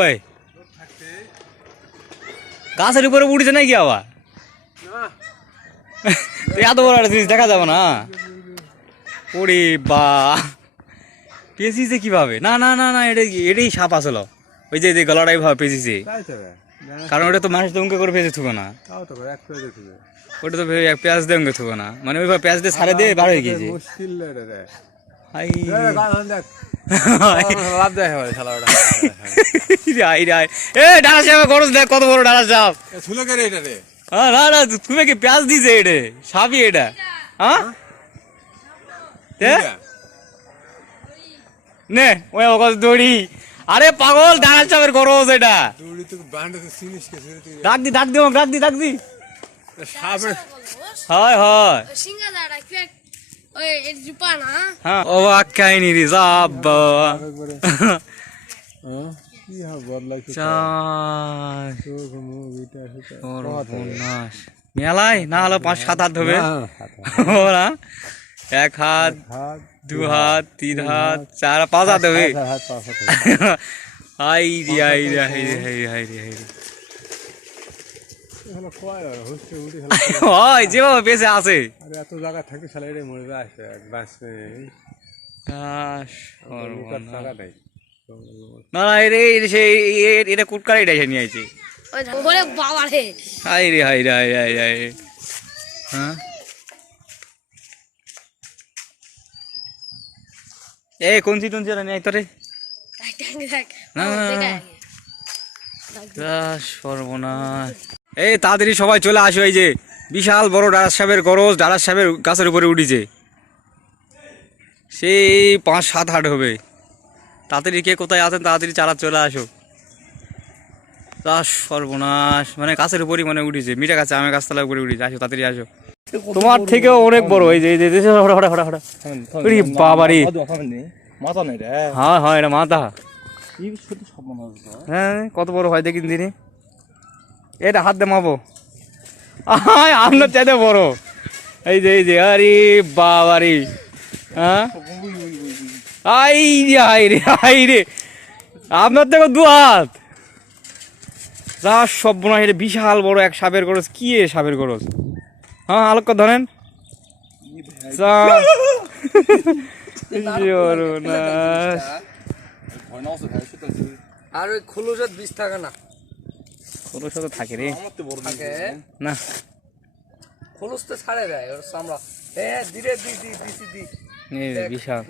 ওই। গাছের উপরে উঠেছে নাকি আবার? এত বড় একটা জিনিস দেখা যাবে না। ওরে বা। পেঁচিছে কীভাবে? না না না না এটা এটাই সাপ আসলো। ওই যে গলাটাই ভাবে পেঁচিছে। কারণ ওটা তো মানুষ দমকে করে পেঁচে থুবে না। ওটা তো পেঁয়াজ দিয়ে থুবে না। মানে ওইভাবে পেঁয়াজ দিয়ে সারে দিয়ে বার হয়ে গিয়েছে। হাই। দেখ। লাভ দেয় এবারে শালা ওটা। রাই রাই। এ ডালা সাহেব খরচ দেখ কত বড় ডালা সাহেব। ছুলে এটা রে? হ্যাঁ না না তুমি কি পেঁয়াজ দিছে এটা? সাবি এটা। হ্যাঁ? নে ওই অগজ দড়ি। আরে পাগল ডালা সাহেবের খরচ এটা। দৌড়ি তুই বান্ডে তো কে ডাক দি ডাক দি ডাক দি ডাক দি। সাপের হয় হয়। সিঙ্গা দাঁড়া কাহিনী রে। হ্যাঁ? মেলায় না হলো পাঁচ সাত হাত হাত, ওরা এক হাত হাত, দু হাত তিন হাত চার পাঁচ হাত হাত। হাই রে হাই রে হাই রে হাই রে হাই রে হাই রে হয় যেভাবে বেঁচে আছে। এত জায়গা থাকে শালা এটাই মরে যায়। বাঁচবে আহ, লুকার সর্বনাশ। জায়গা নেই না না এটা এটা এটা কুটকার এটা নিয়ে আইছে। ওই বাবা রে। হাই রে হাই রে হাই হাই হাই হ্যাঁ এ নিয়ে আইতো রে না, সর্বনাশ। এই তাড়াতাড়ি সবাই চলে আসো এই যে বিশাল বড় ডারাস সাহেবের গরজ ডারাস সাহেবের গাছের উপরে উঠেছে। সেই পাঁচ সাত হাট হবে। তাড়াতাড়ি কে কোথায় আছেন তাড়াতাড়ি চালা চলে আসো। তা সর্বনাশ মানে গাছের উপরই মানে উঠেছে মিঠা গাছে আমের গাছতলার উপরে উঠেছে। আসো তাড়াতাড়ি আসো। তোমার থেকেও অনেক বড় এই যে এই যে মাথা নেই রে। হ্যাঁ হ্যাঁ এটা মাথা। হ্যাঁ কত বড় হয় দেখিন দিনে। এটা হাত দে মাপো। আয় আপনার চাইতে বড়। এই যে এই যে আরে বাবারে হ্যাঁ? আই রে আই রে আই রে। আপনার দেখো দু হাত। যা সব বোনা এটা বিশাল বড় এক সাপের খরচ কি এ সাপের খরচ হ্যাঁ আলোক ধরেন। আর ওই খুলুসত বিষ থাকে না। খরচ তো থাকে রে। না। খোলস তো ছাড়ে দেয় ওর চামড়া এ ধীরে দি দি দিছি দি। বিশাল।